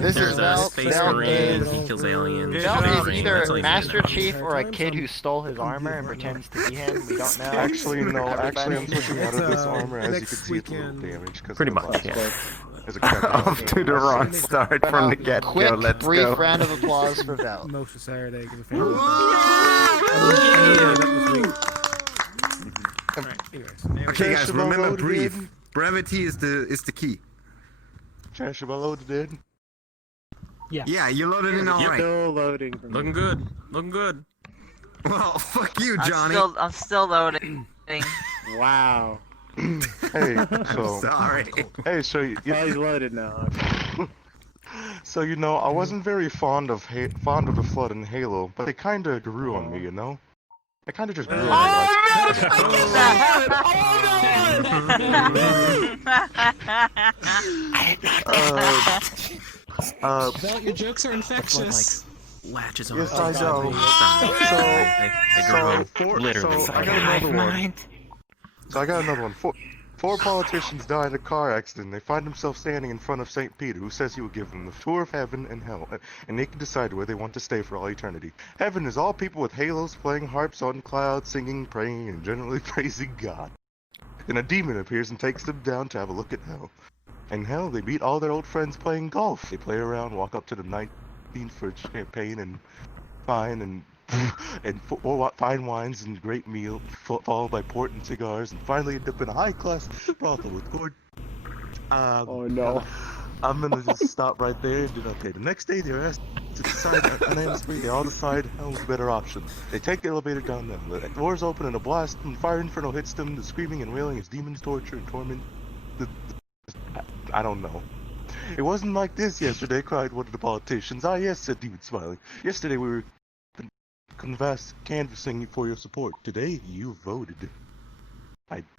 This is There's a Velt. space Velt marine. is, He kills aliens. Velt Space is marine, either that's all he's Master doing. Chief or a kid who stole his armor and pretends to be him. We don't know. Actually, no. Actually, I'm Everybody. switching out of this armor. As you can next see, it's a little weekend. damaged. Cause Pretty of much, the yeah. There's a crack on Off to the wrong start from the get-go. Quick, Let's brief go. round of applause for Velt. Most for Saturday because of family. Alright, anyways. Okay, guys, remember loaded brief. in. Brevity is the key. Trash about loaded in. Yeah, you loaded in all right. Still loading. Looking good. Looking good. Well, fuck you, Johnny. I'm still loading. Wow. Hey, so Sorry. hey, so Yeah, he's loaded now. so you know, I wasn't very fond of the Flood in Halo, but they kind of grew on me, you know. They kind of just grew on me. Velt, your jokes are infectious. Latches on. Yes, I know. They grew literally. So I got another one. So I got another one. Four politicians died in a car accident. They find themselves standing in front of St. Peter, who says he will give them the tour of heaven and hell, and they can decide where they want to stay for all eternity. Heaven is all people with halos playing harps on clouds, singing, praying, and generally praising God. Then a demon appears and takes them down to have a look at hell. In hell, they meet all their old friends playing golf. They play around, walk up to the 19th for champagne and fine and fine wines and great meal, followed by port and cigars, and finally end up in a high-class brothel with Gord. Oh no. I'm gonna just stop right there and do okay. The next day they're asked to decide unanimously. They all decide hell's a better option. They take the elevator down there. The doors open and a blast and fire inferno hits them. The screaming and wailing as demons torture and torment. I don't know. It wasn't like this yesterday, cried one of the politicians. Ah yes, said Demon smiling. Yesterday we were canvassing for your support. Today you voted.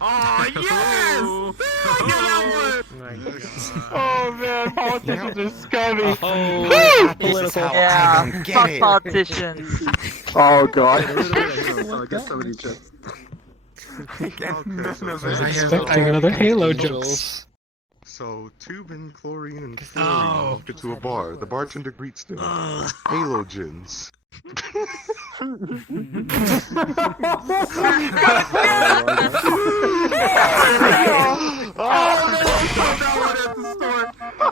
Oh yes! Oh man, politicians are scummy. Political. Yeah, fuck politicians. Oh god. I guess somebody just. Expecting another Halo jokes. So, tubing, chlorine, and fluorine walk into a bar. The bartender greets them. Halogens.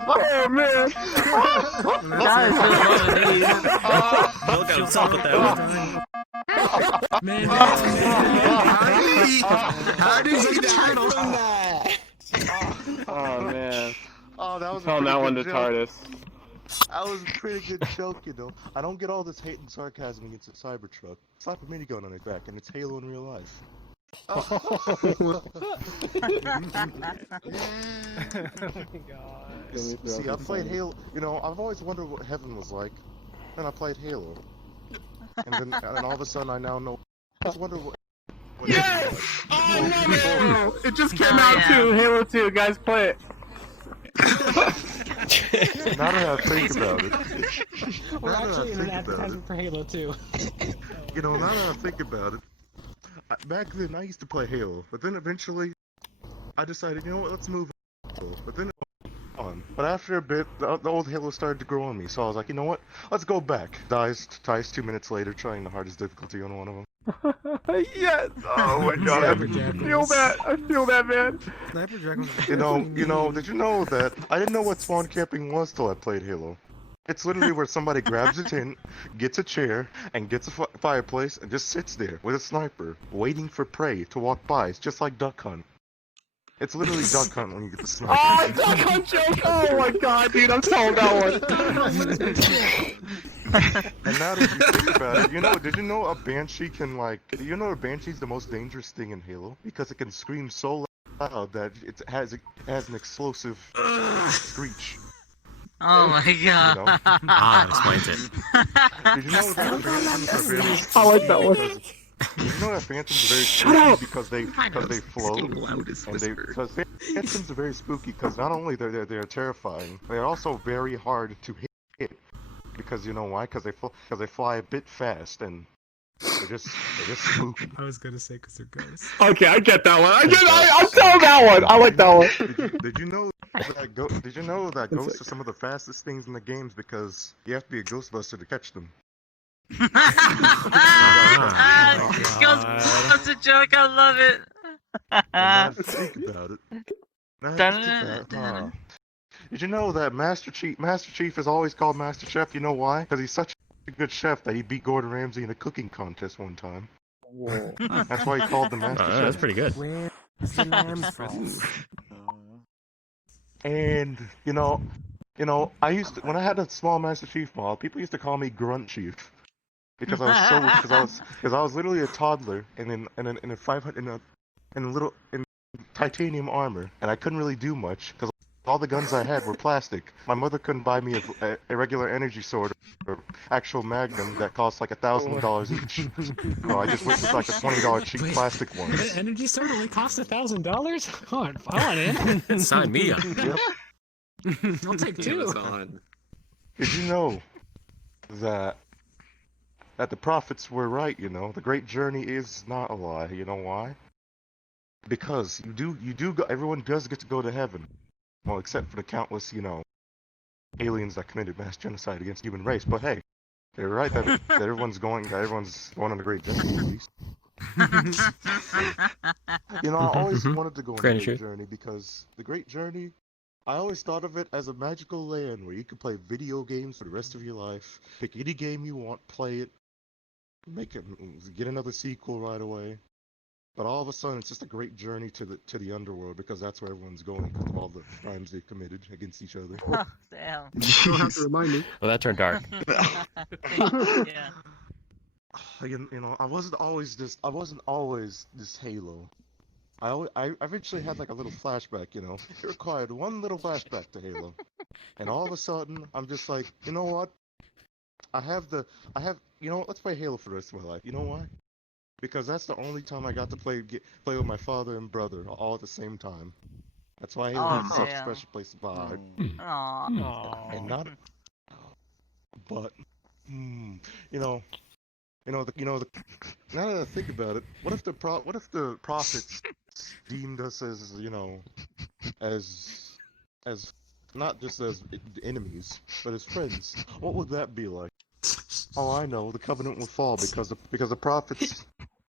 Oh man. Look at what's up with that one. Man, How did you turtle? Oh man. Oh, that was Telling that one to TARDIS. That was a pretty good joke, you know. I don't get all this hate and sarcasm against a Cybertruck. Slap a minigun on his back, and it's Halo in real life. See, I played Halo. You know, I've always wondered what heaven was like. Then I played Halo, and all of a sudden I now know. I just wonder what. Yes! Oh no! It just came out too. Halo 2, guys, play it. Now that I think about it. we're Now that I actually in an think about advertisement for Halo 2. You know, now that I think about it, back then I used to play Halo, but then eventually I decided, you know what, let's move on. But then on. But after a bit, the old Halo started to grow on me, so I was like, you know what, let's go back. Dies 2 minutes later, trying the hardest difficulty on one of them. Yes! Oh my god, I feel that. I feel that, man. Sniper Dragon. You know, did you know that I didn't know what spawn camping was till I played Halo? It's literally where somebody grabs a tent, gets a chair, and gets a fireplace, and just sits there with a sniper, waiting for prey to walk by. It's just like Duck Hunt. It's literally Duck Hunt when you get the sniper. Oh, Duck Hunt joke! Oh my god, dude, I'm telling that And now that you think about it, you know, did you know a Banshee can, like, you know a Banshee's the most dangerous thing in Halo? Because it can scream so loud that it has an explosive screech. Oh my god. You know? That explains it. Did you know that Phantoms are very I like that one. Did you know that Phantoms are very spooky because they float? Because Phantoms are very spooky because not only they're terrifying, they're also very hard to hit. Because you know why? Because they fly a bit fast and they're just spooky. I was gonna say because they're ghosts. Okay, I get that one. I'm telling that one. I like that one. Did you know Did you know that ghosts are some of the fastest things in the games because you have to be a Ghostbuster to catch them? That's a joke. I love it. And now to think about it. Now to think about it. Did you know that Master Chief is always called Master Chef? You know why? Because he's such a good chef that he beat Gordon Ramsay in a cooking contest one time. Whoa. That's why he called the Master Chef. That's pretty good. Where's the lamb from? And I used to, when I had a small Master Chief model, people used to call me Grunt Chief because I was literally a toddler and in a 500 in titanium armor, and I couldn't really do much because all the guns I had were plastic. My mother couldn't buy me a regular energy sword or actual magnum that cost like $1,000 each. So I just went with like a $20 cheap plastic one. An energy sword only costs $1,000? Come on, I want in. Sign me up. Yep. I'll take two. Did you know that the prophets were right? You know, the great journey is not a lie. You know why? Because everyone does get to go to heaven. Well, except for the countless, aliens that committed mass genocide against the human race. But hey, they're right that everyone's going on a great journey at least. I always wanted to go on a great journey because the great journey, I always thought of it as a magical land where you could play video games for the rest of your life. Pick any game you want, play it, get another sequel right away. But all of a sudden, it's just a great journey to the underworld because that's where everyone's going because of all the crimes they've committed against each other. Oh, damn. You don't have to remind me. Well, that turned dark. Yeah. I wasn't always this Halo. I eventually had like a little flashback. It required one little flashback to Halo, and all of a sudden, I'm just like, you know what? Let's play Halo for the rest of my life. You know why? Because that's the only time I got to play with my father and brother all at the same time. That's why Halo has such a special place in my heart. Aww. And not, but now that I think about it, what if the prophets deemed us as not just as enemies, but as friends? What would that be like? Oh, I know, the covenant will fall because the prophets'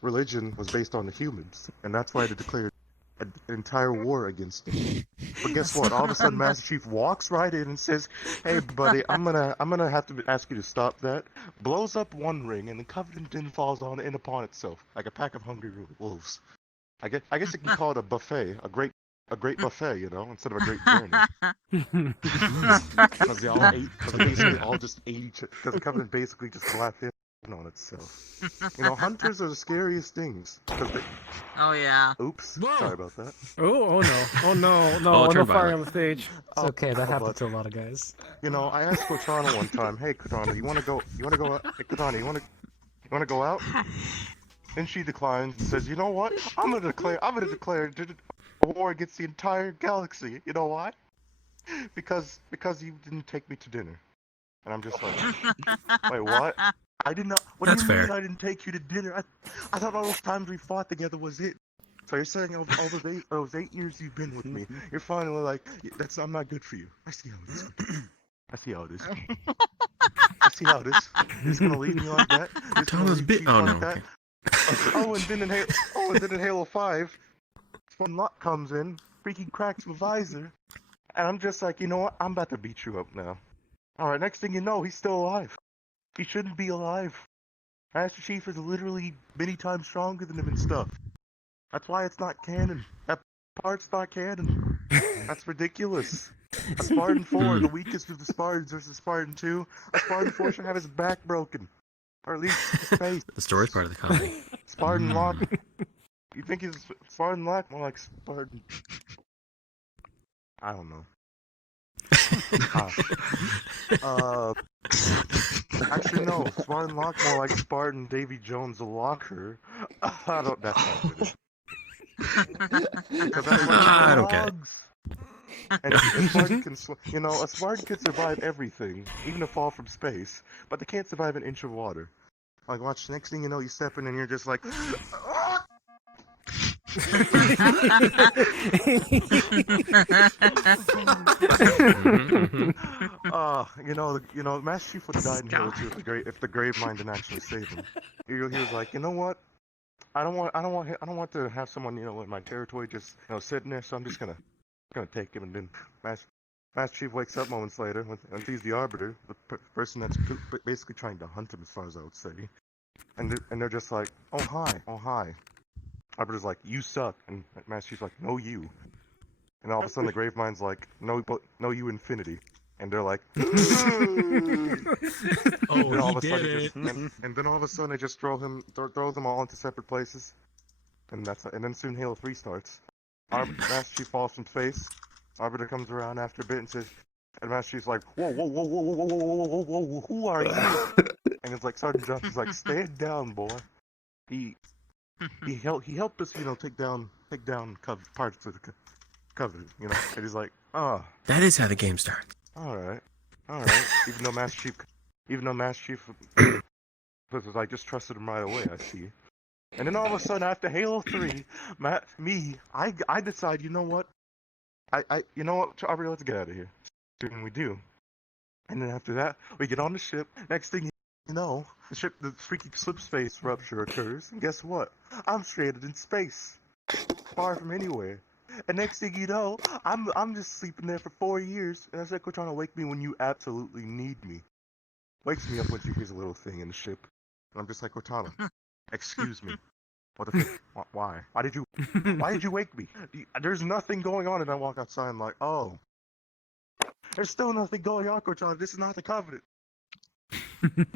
religion was based on the humans, and that's why they declared an entire war against them. But guess what? All of a sudden, Master Chief walks right in and says, "Hey, buddy, I'm gonna have to ask you to stop that." Blows up one ring, and the covenant then falls in upon itself like a pack of hungry wolves. I guess you can call it a buffet, a great buffet, instead of a great journey. Because they all ate, because they basically all just ate each other. Because the covenant basically just collapsed in on itself. Hunters are the scariest things. Oh, yeah. Oops. Whoa. Sorry about that. Oh no. Oh no. Oh, No turn firing violent. on the stage. It's okay, that happens to a lot of guys. I asked Cortana one time, "Hey, Cortana, you wanna go out? Hey, Cortana, you wanna go out?" And she declines and says, "You know what? I'm gonna declare a war against the entire galaxy. You know why? Because you didn't take me to dinner." And I'm just like, "Wait, what? I did not. What That's do you mean fair. I didn't take you to dinner? I thought all those times we fought together was it. So you're saying all those 8 years you've been with me, you're finally like, I'm not good for you. I see how it is. I see how it is. I see how it is. You're just gonna leave me like that? You're just gonna Thomas leave bit. Chief Oh like no. that? Okay. And then in Halo 5, Spawn Locke comes in, freaking cracks my visor, and I'm just like, you know what? I'm about to beat you up now. Alright, next thing you know, he's still alive. He shouldn't be alive. Master Chief is literally many times stronger than him and stuff. That's why it's not canon. That part's not canon. That's ridiculous. A Spartan 4, the weakest of the Spartans versus Spartan 2. A Spartan 4 should have his back broken. Or at least his face. The story's part of the comedy. Spartan Locke. You think he's Spartan Locke? More like Spartan... I don't know. Actually, no. Spartan Locke more like Spartan Davy Jones Locker. That's not good. Because that's what I don't get it. And a Spartan can, a Spartan can survive everything, even a fall from space, but they can't survive an inch of water. Like, watch, next thing you know, you step in and you're just like, Master Chief would have died in Halo 2 if the Grave Mind didn't actually save him. He was like, you know what? I don't want to have someone, in my territory just, sitting there. So I'm just gonna take him. And then Master Chief wakes up moments later and sees the Arbiter, the person that's basically trying to hunt him, as far as I would say. And they're just like, oh hi. Arbiter's like, you suck, and Master Chief's like, no you. And all of a sudden the Grave Mind's like, no you Infinity. And they're like, Oh, and all of he a did sudden it. and then all of a sudden they just throw them all into separate places. And then soon Halo 3 starts. Master Chief falls from space. Arbiter comes around after a bit and says, and Master Chief's like, whoa, who are you? And it's like Sergeant Johnson's like, stand down, boy. He helped us, take down parts of the Covenant, And he's like, That is how the game starts. all right. Even though Master Chief was like, just trusted him right away. I see. And then all of a sudden, after Halo 3, I decide, you know what? Arbiter, let's get out of here. And we do. And then after that, we get on the ship. Next thing you know, the freaky slip space rupture occurs. And guess what? I'm stranded in space, far from anywhere. And next thing you know, I'm just sleeping there for 4 years. And that's like trying to wake me when you absolutely need me. Wakes me up when she hears a little thing in the ship. And I'm just like, Cortana, excuse me. What the fuck? Why? Why did you wake me? There's nothing going on. And I walk outside and I'm like, oh. There's still nothing going on, Cortana. This is not the Covenant. And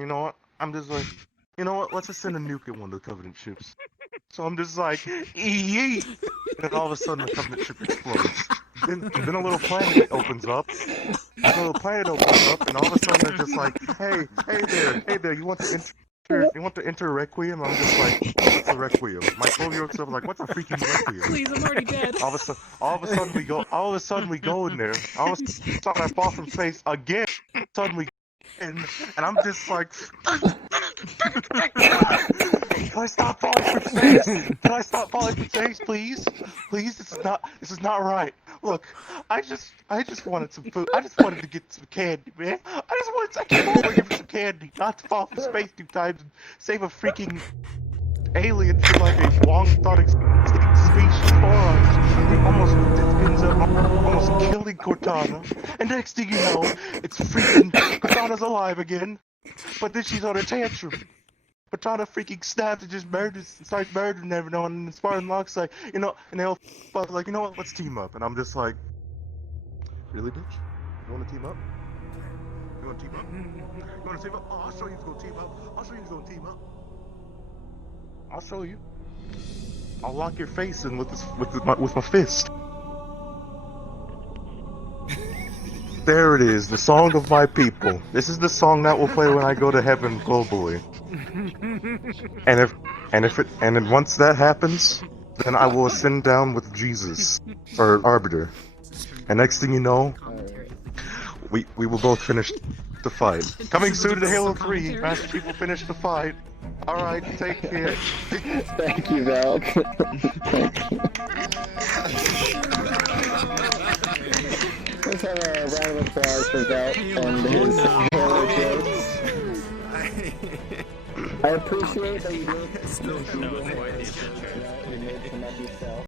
you know what? I'm just like, you know what? Let's just send a nuke at one of the Covenant ships. So I'm just like, yeet! And then all of a sudden the Covenant ship explodes. Then a little planet opens up. And all of a sudden they're just like, hey there, you want to enter Requiem? I'm just like, what's a Requiem? My 12-year-old self was like, what's a freaking Requiem? Please, I'm already dead. All of a sudden we go in there. All of a sudden I fall from space again. Suddenly, and I'm just like, can I stop falling from space? Can I stop falling from space, please? Please, this is not right. Look, I just wanted some food. I just wanted to get some candy, man. I came over here for some candy, not to fall from space 2 times and save a freaking alien from like a long-thought extinct species forums. It ends up almost killing Cortana. And next thing you know, it's freaking Cortana's alive again. But then she's on a tantrum. Cortana freaking snaps and just starts murdering everyone. And Spartan Locke's like, and they all like, you know what? Let's team up. And I'm just like, really, bitch? You want to team up? You want to team up? You want to team up? Oh, I'll show you who's gonna team up. I'll show you who's gonna team up. I'll show you. I'll lock your face in with my fist. There it is, the song of my people. This is the song that will play when I go to heaven globally. And once that happens, then I will ascend down with Jesus or Arbiter. And next thing you know, we will both finish the fight. Coming soon to Halo 3, Master Chief will finish the fight. Alright, take care. Thank you, Velt. Let's have a round of applause for Velt and his Halo jokes. I appreciate that you did. No,